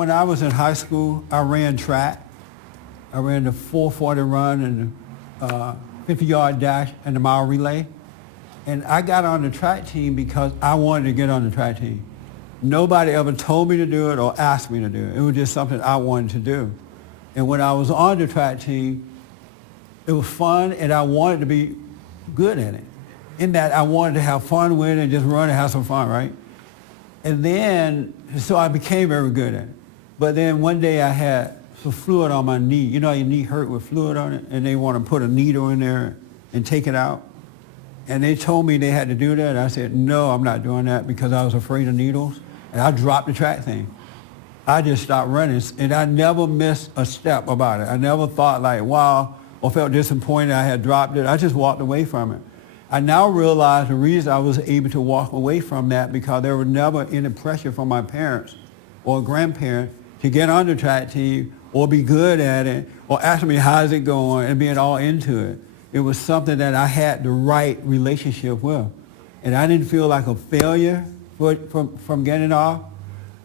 when I was in high school, I ran track. I ran the 440 run and the 50-yard dash and the mile relay. And I got on the track team because I wanted to get on the track team. Nobody ever told me to do it or asked me to do it. It was just something I wanted to do. And when I was on the track team, it was fun and I wanted to be good at it. In that I wanted to have fun with it and just run and have some fun, right? And then, so I became very good at it. But then one day I had some fluid on my knee. You know, your knee hurt with fluid on it, and they want to put a needle in there and take it out. And they told me they had to do that. And I said, no, I'm not doing that because I was afraid of needles. And I dropped the track thing. I just stopped running, and I never missed a step about it. I never thought like, wow, or felt disappointed I had dropped it. I just walked away from it. I now realize the reason I was able to walk away from that because there was never any pressure from my parents or grandparents to get on the track team or be good at it or ask me how's it going and being all into it. It was something that I had the right relationship with. And I didn't feel like a failure from getting off.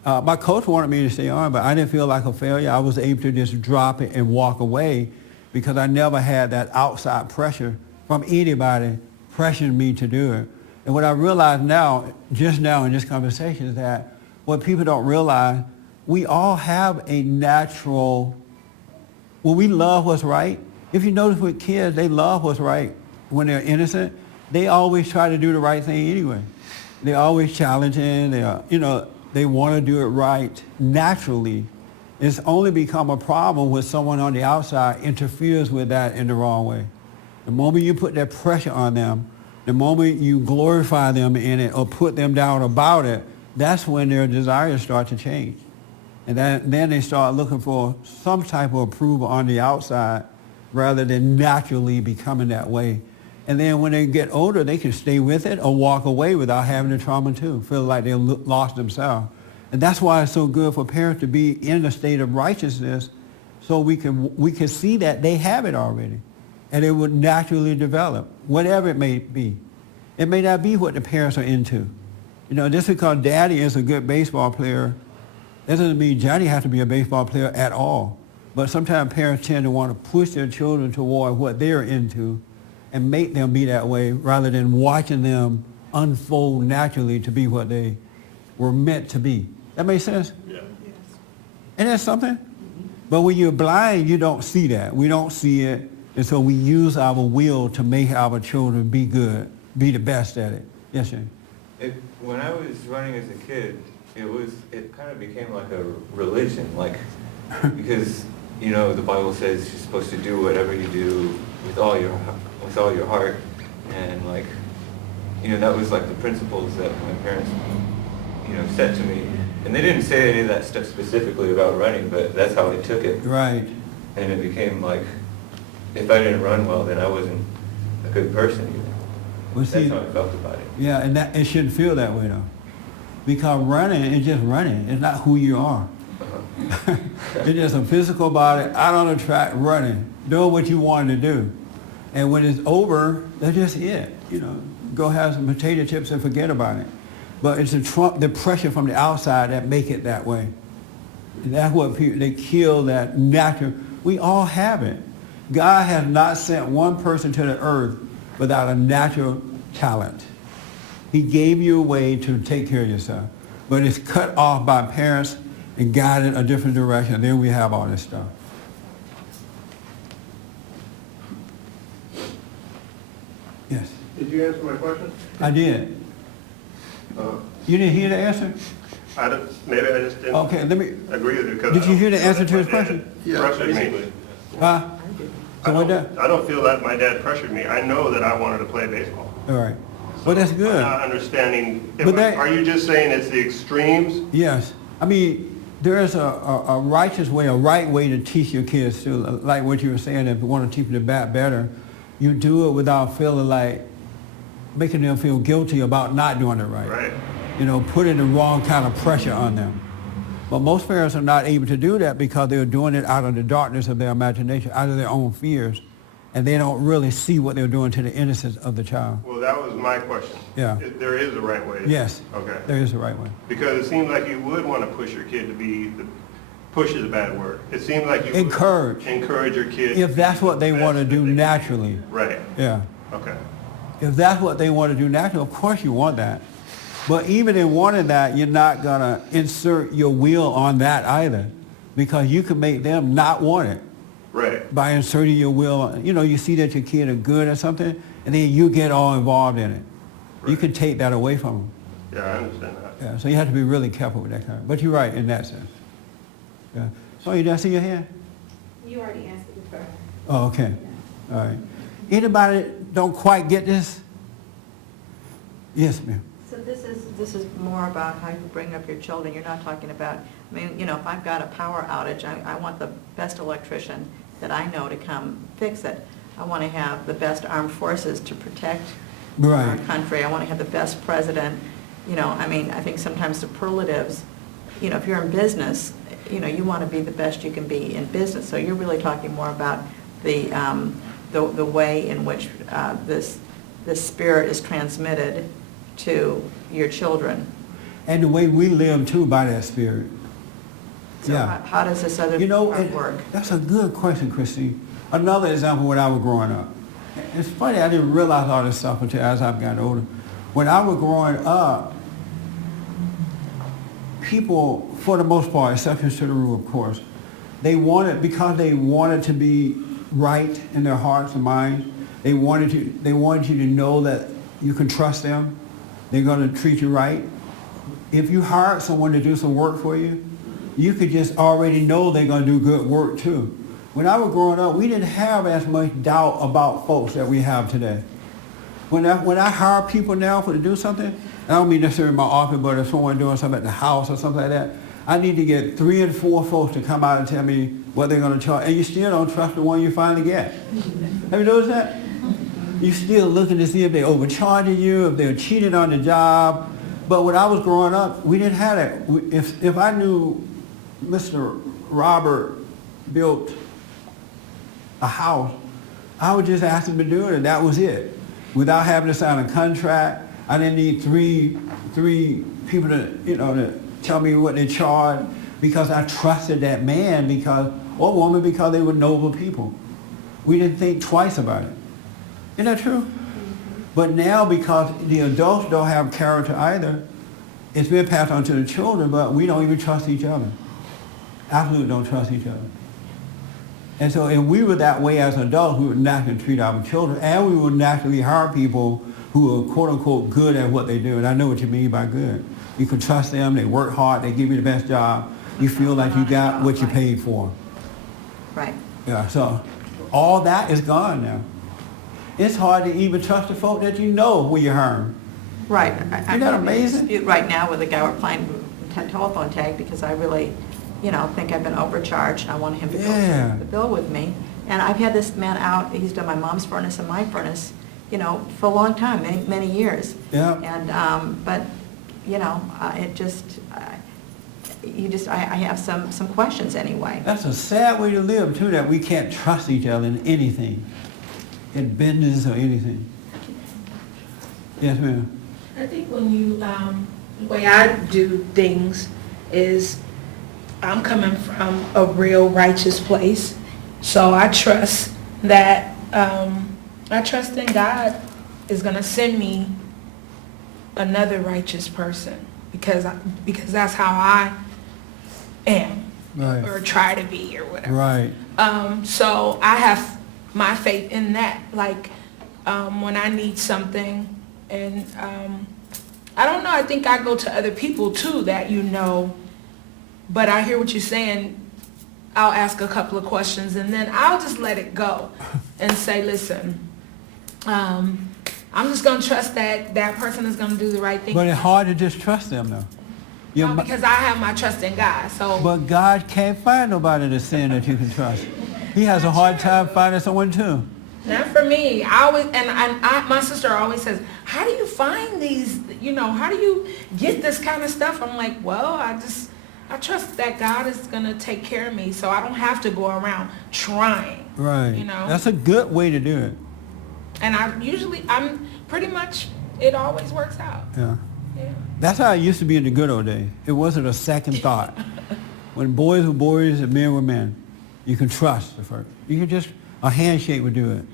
My coach wanted me to stay on, but I didn't feel like a failure. I was able to just drop it and walk away because I never had that outside pressure from anybody pressuring me to do it. And what I realize now, just now in this conversation, is that what people don't realize, we all have a natural, when we love what's right, if you notice with kids, they love what's right when they're innocent. They always try to do the right thing anyway. They're always challenging. They want to do it right naturally. It's only become a problem when someone on the outside interferes with that in the wrong way. The moment you put that pressure on them, the moment you glorify them in it or put them down about it, that's when their desires start to change. And then they start looking for some type of approval on the outside rather than naturally becoming that way. And then when they get older, they can stay with it or walk away without having the trauma too, feel like they lost themselves. And that's why it's so good for parents to be in a state of righteousness so we can see that they have it already. And it would naturally develop, whatever it may be. It may not be what the parents are into. Just because daddy is a good baseball player, that doesn't mean Johnny has to be a baseball player at all. But sometimes parents tend to want to push their children toward what they're into and make them be that way rather than watching them unfold naturally to be what they were meant to be. That makes sense? Yeah. Yes. Isn't that something? Mm-hmm. But when you're blind, you don't see that. We don't see it. And so we use our will to make our children be good, be the best at it. Yes, Shane? When I was running as a kid, it kind of became like a religion, because the Bible says you're supposed to do whatever you do with all your heart, and that was like the principles that my parents set to me, and they didn't say any of that stuff specifically about running, but that's how I took it. Right. And it became like, if I didn't run well, then I wasn't a good person either. Well, see, that's how I felt about it. Yeah, and it shouldn't feel that way though, because running is just running. It's not who you are. Uh-huh. It's just a physical body out on the track running, doing what you wanted to do. And when it's over, that's just it. Go have some potato chips and forget about it. But it's the pressure from the outside that make it that way. And that's what they kill that natural. We all have it. God has not sent one person to the earth without a natural talent. He gave you a way to take care of yourself. But it's cut off by parents and guided a different direction. Then we have all this stuff. Yes? Did you answer my question? I did. You didn't hear the answer? Maybe I just didn't agree with you. Did you hear the answer to his question? Yeah, pressured me. Huh? I don't feel that my dad pressured me. I know that I wanted to play baseball. All right. Well, that's good. I'm not understanding. Are you just saying it's the extremes? Yes. I mean, there is a righteous way, a right way to teach your kids too. Like what you were saying, if you want to teach them to bat better, you do it without feeling like making them feel guilty about not doing it right. Right. Putting the wrong kind of pressure on them. But most parents are not able to do that because they're doing it out of the darkness of their imagination, out of their own fears. And they don't really see what they're doing to the innocence of the child. Well, that was my question. Yeah. There is a right way. Yes. Okay. There is a right way. Because it seems like you would want to push your kid to be push is a bad word. It seems like you would encourage your kids. If that's what they want to do naturally. Right. Yeah. Okay. If that's what they want to do naturally, of course you want that. But even in wanting that, you're not going to insert your will on that either, because you can make them not want it. Right. By inserting your will. You know, you see that your kid are good at something, and then you get all involved in it. Right. You can take that away from them. Yeah, I understand that. Yeah, so you have to be really careful with that kind of. But you're right in that sense. Yeah. So you didn't see your hand? You already answered it first. Oh, okay. All right. Anybody don't quite get this? Yes, ma'am. So this is more about how you bring up your children. You're not talking about, I mean, you know, if I've got a power outage, I want the best electrician that I know to come fix it. I want to have the best armed forces to protect our country. I want to have the best president. You know, I mean, I think sometimes superlatives, you know, if you're in business, you know, you want to be the best you can be in business. So you're really talking more about the way in which this spirit is transmitted to your children. And the way we live too by that spirit. So yeah. How does this other part work? That's a good question, Christine. Another example when I was growing up. It's funny, I didn't realize all this stuff until as I've gotten older. When I was growing up, people, for the most part, exceptions to the rule, of course, because they wanted to be right in their hearts and minds, they wanted you to know that you can trust them. They're going to treat you right. If you hired someone to do some work for you, you could just already know they're going to do good work too. When I was growing up, we didn't have as much doubt about folks that we have today. When I hire people now to do something, I don't mean necessarily in my office, but if someone doing something at the house or something like that, I need to get 3 and 4 folks to come out and tell me what they're going to charge. And you still don't trust the one you finally get. Have you noticed that? You're still looking to see if they're overcharging you, if they're cheating on the job. But when I was growing up, we didn't have that. If I knew Mr. Robert built a house, I would just ask him to do it, and that was it. Without having to sign a contract, I didn't need three people to tell me what they charged, because I trusted that man or woman because they were noble people. We didn't think twice about it. Isn't that true? Mm-hmm. But now, because the adults don't have character either, it's been passed on to the children, but we don't even trust each other. Absolutely don't trust each other. And so if we were that way as adults, we would naturally treat our children, and we would naturally hire people who are quote-unquote good at what they do. And I know what you mean by good. You can trust them, they work hard, they give you the best job, you feel like you got what you paid for. Right. Yeah, so all that is gone now. It's hard to even trust the folk that you know when you're hiring. Right. Isn't that amazing? Right now with the guy we're playing telephone tag, because I really, think I've been overcharged, and I want him to go the bill with me. And I've had this man out, he's done my mom's furnace and my furnace, for a long time, many years. Yeah. And, but, it just, I have some questions anyway. That's a sad way to live, too, that we can't trust each other in anything, in business or anything. Yes, ma'am. I think when you, the way I do things is I'm coming from a real righteous place. So I trust that, I trust in God is going to send me another righteous person because that's how I am, right, or try to be, or whatever. Right. So I have my faith in that. Like when I need something, and I don't know, I think I go to other people too that but I hear what you're saying. I'll ask a couple of questions and then I'll just let it go and say, listen, I'm just going to trust that person is going to do the right thing. But it's hard to just trust them, though. No, because I have my trust in God. So. But God can't find nobody that's saying that you can trust. He has a hard time finding someone, too. Not for me. My sister always says, how do you find these, how do you get this kind of stuff? I'm like, well, I trust that God is going to take care of me, so I don't have to go around trying. Right. That's a good way to do it. And I'm pretty much, it always works out. Yeah. Yeah. That's how it used to be in the good old days. It wasn't a second thought. when boys were boys and men were men. You can trust the first. You can just, a handshake would do it.